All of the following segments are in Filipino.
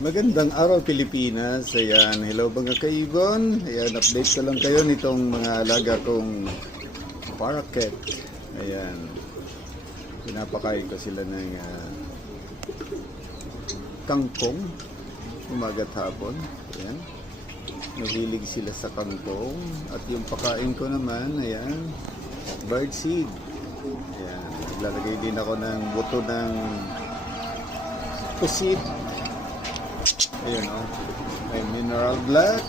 Magandang araw Pilipinas. Ayan, hello mga kaibon. Ayan, update ko lang kayo nitong mga alaga kong parakeet. Ayan, pinapakain ko sila ng kangkong umaga't hapon. Ayan, mahilig sila sa kangkong. At yung pakain ko naman, ayan, bird seed. Ayan, naglalagay din ako ng buto ng pusit. Ayun o, may mineral black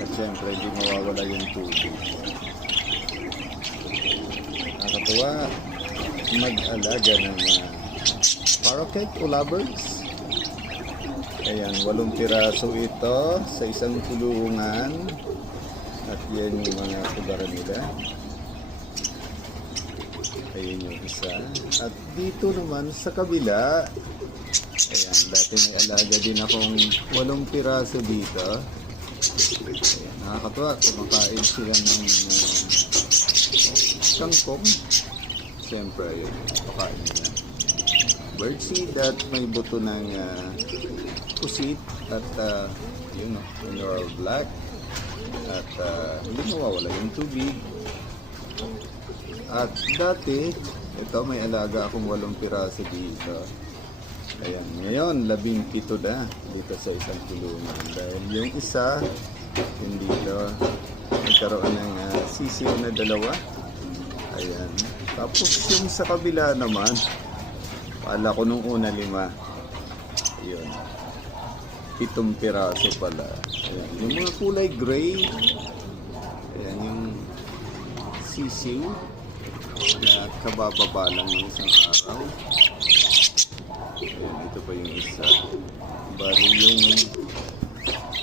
at syempre hindi mawawala yung tubig. Nakakatuwa mag-alaga ng parakeet o lovebirds. Ayan, 8 piraso ito sa isang kulungan at yan yung mga kubaran nila. Ayan yung isa at dito naman sa kabila, ayan, dati may alaga din akong 8 piraso dito. Ayan, nakakatuwa, kumakain sila ng kangkong. Siyempre, yun, pakain nila birdseed at may buto ng pusit at yun, mineral black at hindi mawawala yung tubig. At dati, ito may alaga akong 8 piraso dito. Ayan, ngayon 17 na dito sa isang kulungan dahil yung isa yung dito nagkaroon ng sisiw na 2. Ayan, tapos yung sa kabila naman pala ko nung una 5. Yun, 7 piraso pala. Ayan, yung mga kulay gray, ayan yung sisiw na kabababa lang ng isang araw. Ayan, ito pa yung isa. Bali yung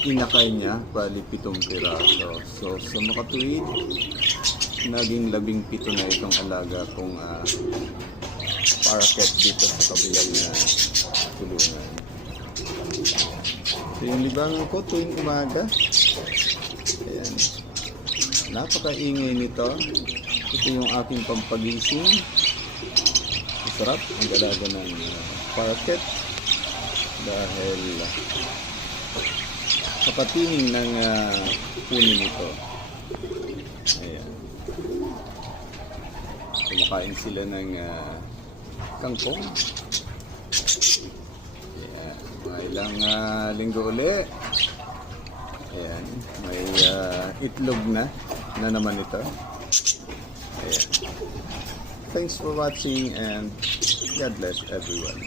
inakay niya, bali 7 piraso. So sa makatuwid, naging 17 na itong alaga kong parakeet dito sa kabilang kulungan. So yung libangan ko tuwing umaga. Ayan, napakaingay nito. Ito yung aking pampagising. Masarap ang alaga ng parakeet dahil kapatingin ng punin nito. Ayan, kumakain sila ng kangkong. Ayan, mga ilang linggo uli. Ayan, may itlog na naman ito. Ayan. Thanks for watching and God bless everyone.